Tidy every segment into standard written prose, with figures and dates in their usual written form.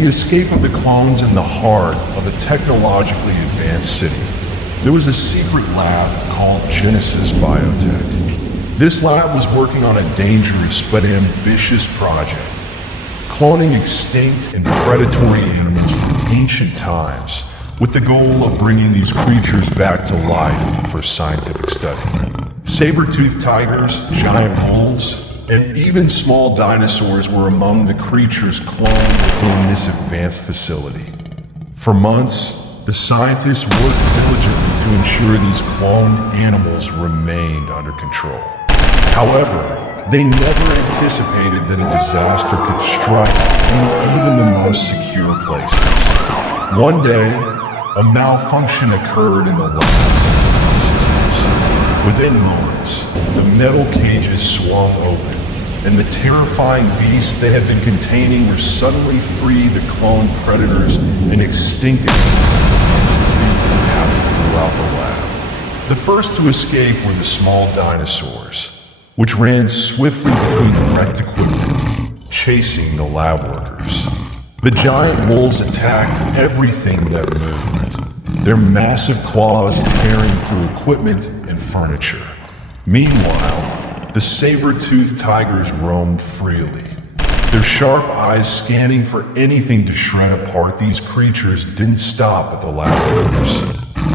the escape of the clones in the heart of a technologically advanced city. There was a secret lab called Genesis Biotech. This lab was working on a dangerous but ambitious project, cloning extinct and predatory animals from ancient times, with the goal of bringing these creatures back to life for scientific study. Sabertooth tigers, giant wolves, and even small dinosaurs were among the creatures cloned within this advanced facility. For months, the scientists worked diligently to ensure these cloned animals remained under control. However, they never anticipated that a disaster could strike in even the most secure places. One day, a malfunction occurred in the lab's systems. Within moments, the metal cages swung open, and the terrifying beasts they had been containing were suddenly freed the cloned predators and extincted throughout the lab. The first to escape were the small dinosaurs, which ran swiftly between the wrecked equipment, chasing the lab workers. The giant wolves attacked everything that moved, their massive claws tearing through equipment and furniture. Meanwhile, the saber-toothed tigers roamed freely, their sharp eyes scanning for anything to shred apart. These creatures didn't stop at the lab workers.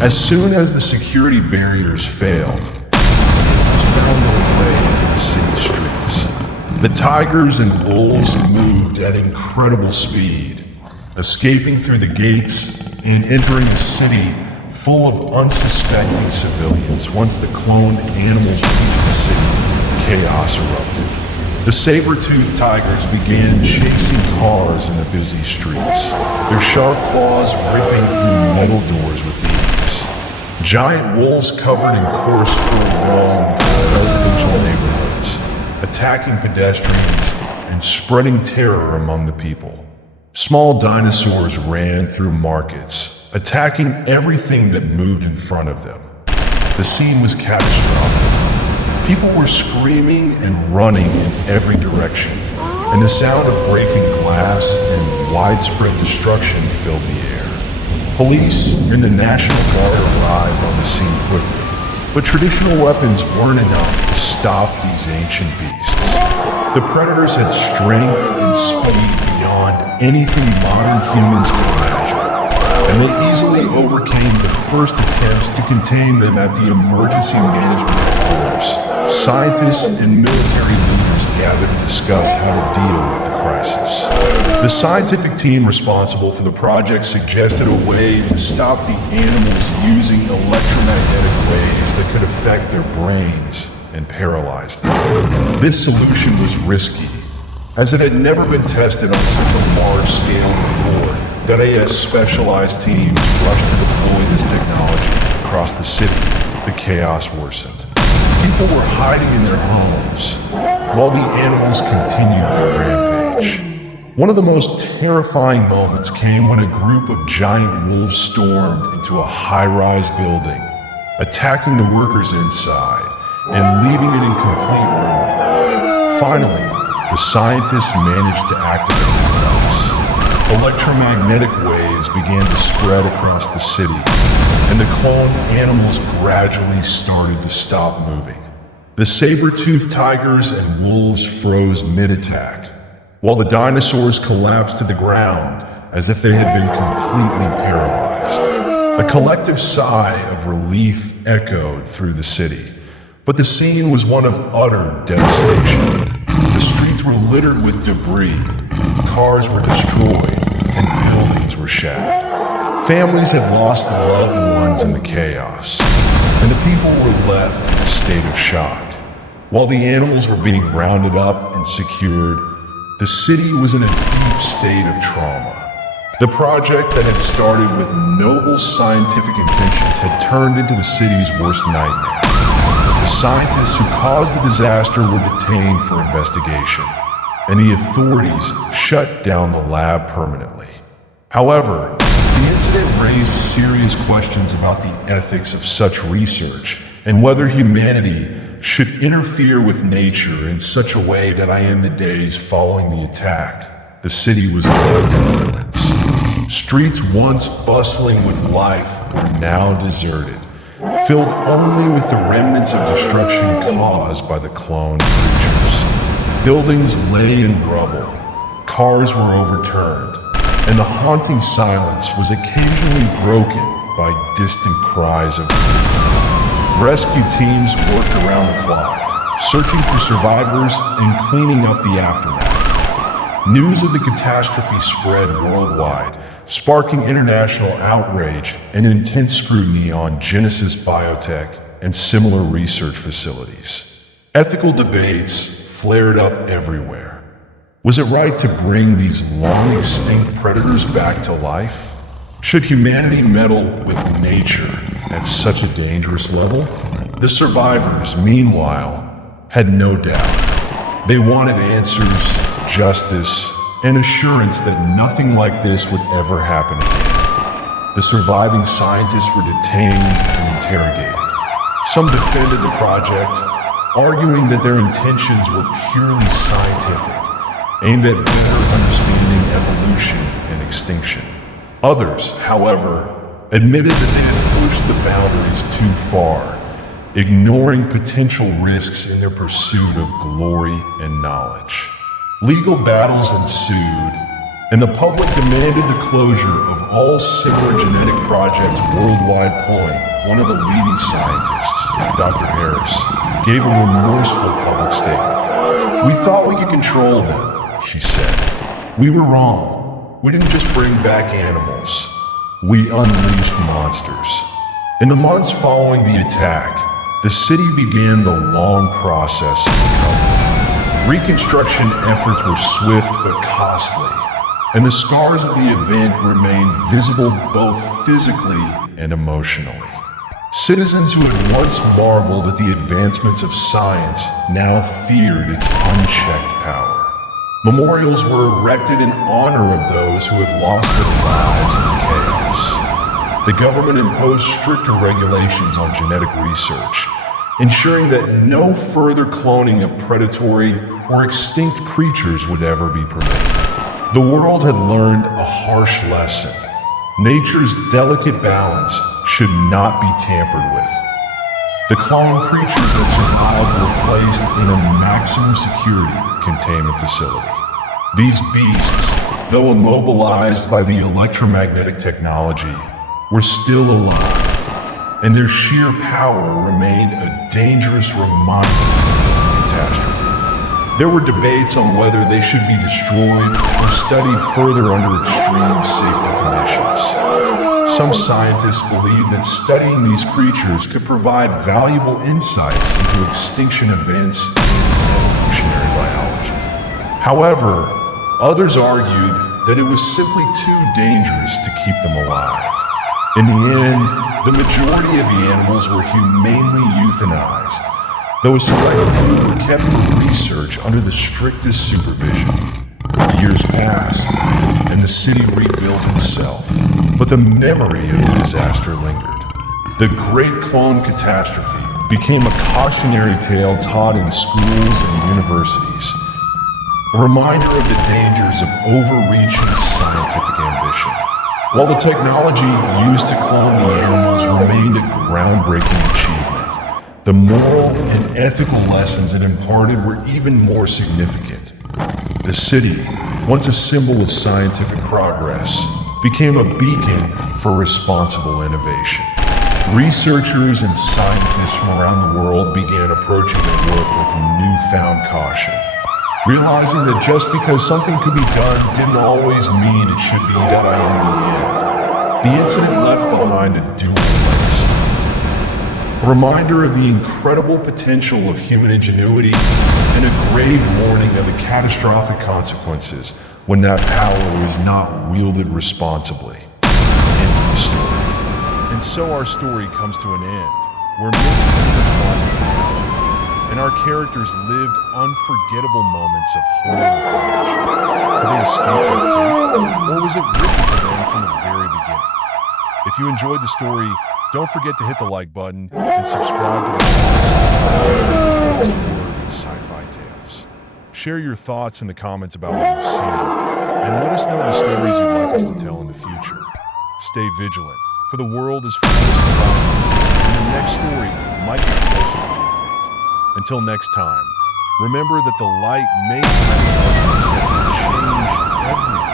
As soon as the security barriers failed, found their way into the city streets. The tigers and wolves moved at incredible speed, escaping through the gates and entering a city full of unsuspecting civilians. Once the cloned animals reached the city, chaos erupted. The saber-toothed tigers began chasing cars in the busy streets, their sharp claws ripping through metal doors with ease. Giant wolves covered in coarse fur roamed residential neighborhoods, attacking pedestrians and spreading terror among the people. Small dinosaurs ran through markets, attacking everything that moved in front of them. The scene was catastrophic. People were screaming and running in every direction, and the sound of breaking glass and widespread destruction filled the air. Police and the National Guard arrived on the scene quickly, but traditional weapons weren't enough to stop these ancient beasts. The predators had strength and speed beyond anything modern humans could imagine, and they easily overcame the first attempts to contain them at the emergency management headquarters. Scientists and military leaders gathered to discuss how to deal with the crisis. The scientific team responsible for the project suggested a way to stop the animals using electromagnetic waves that could affect their brains and paralyze them. This solution was risky, as it had never been tested on such a large scale before. AS specialized teams rushed to deploy this technology across the city. The chaos worsened. People were hiding in their homes, while the animals continued their rampage. One of the most terrifying moments came when a group of giant wolves stormed into a high-rise building, attacking the workers inside and leaving it in complete ruin. Finally, the scientists managed to activate the device. Electromagnetic waves began to spread across the city, and the cloned animals gradually started to stop moving. The saber-toothed tigers and wolves froze mid-attack, while the dinosaurs collapsed to the ground as if they had been completely paralyzed. A collective sigh of relief echoed through the city, but the scene was one of utter devastation. The streets were littered with debris, cars were destroyed, and buildings were shattered. Families had lost their loved ones in the chaos, and the people were left in a state of shock. While the animals were being rounded up and secured, the city was in a deep state of trauma. The project that had started with noble scientific intentions had turned into the city's worst nightmare. The scientists who caused the disaster were detained for investigation, and the authorities shut down the lab permanently. However, the incident raised serious questions about the ethics of such research and whether humanity should interfere with nature in such a way that in the days following the attack, the city was left in ruins. Streets once bustling with life were now deserted, filled only with the remnants of destruction caused by the cloned creatures. Buildings lay in rubble, cars were overturned, and the haunting silence was occasionally broken by distant cries of pain. Rescue teams worked around the clock, searching for survivors and cleaning up the aftermath. News of the catastrophe spread worldwide, sparking international outrage and intense scrutiny on Genesis Biotech and similar research facilities. Ethical debates flared up everywhere. Was it right to bring these long-extinct predators back to life? Should humanity meddle with nature at such a dangerous level? The survivors, meanwhile, had no doubt. They wanted answers, justice, and assurance that nothing like this would ever happen again. The surviving scientists were detained and interrogated. Some defended the project, arguing that their intentions were purely scientific, aimed at better understanding evolution and extinction. Others, however, admitted that they had pushed the boundaries too far, ignoring potential risks in their pursuit of glory and knowledge. Legal battles ensued, and the public demanded the closure of all similar genetic projects worldwide. One of the leading scientists, Dr. Harris, gave a remorseful public statement. "We thought we could control them," she said. "We were wrong. We didn't just bring back animals. We unleashed monsters." In the months following the attack, the city began the long process of recovery. Reconstruction efforts were swift but costly, and the scars of the event remained visible both physically and emotionally. Citizens who had once marveled at the advancements of science now feared its unchecked power. Memorials were erected in honor of those who had lost their lives in chaos. The government imposed stricter regulations on genetic research, ensuring that no further cloning of predatory or extinct creatures would ever be permitted. The world had learned a harsh lesson. Nature's delicate balance should not be tampered with. The cloned creatures that survived were placed in a maximum security containment facility. These beasts, though immobilized by the electromagnetic technology, were still alive, and their sheer power remained a dangerous reminder of the catastrophe. There were debates on whether they should be destroyed or studied further under extreme safety conditions. Some scientists believe that studying these creatures could provide valuable insights into extinction events and evolutionary biology. However, others argued that it was simply too dangerous to keep them alive. In the end, the majority of the animals were humanely euthanized, though a select few were kept for research under the strictest supervision. Years passed, and the city rebuilt itself, but the memory of the disaster lingered. The Great Clone Catastrophe became a cautionary tale taught in schools and universities, a reminder of the dangers of overreaching scientific ambition. While the technology used to clone the animals remained a groundbreaking achievement, the moral and ethical lessons it imparted were even more significant. The city, once a symbol of scientific progress, became a beacon for responsible innovation. Researchers and scientists from around the world began approaching their work with newfound caution, realizing that just because something could be done didn't always mean it should be done in the end. The incident left behind a dual legacy. A reminder of the incredible potential of human ingenuity and a grave warning of the catastrophic consequences when that power is not wielded responsibly. End of the story. And so our story comes to an end, where myths intertwine with reality, and our characters lived unforgettable moments of horror and courage. Did they escape their fate, or was it written for them from the very beginning? If you enjoyed the story, don't forget to hit the like button and subscribe to the channel for and sci-fi tales. Share your thoughts in the comments about what you've seen, and let us know the stories you'd like us to tell in the future. stay vigilant, for the world is full of surprises, and the next story might be closer than you think. Until next time, remember that the light may be the darkness that can change everything.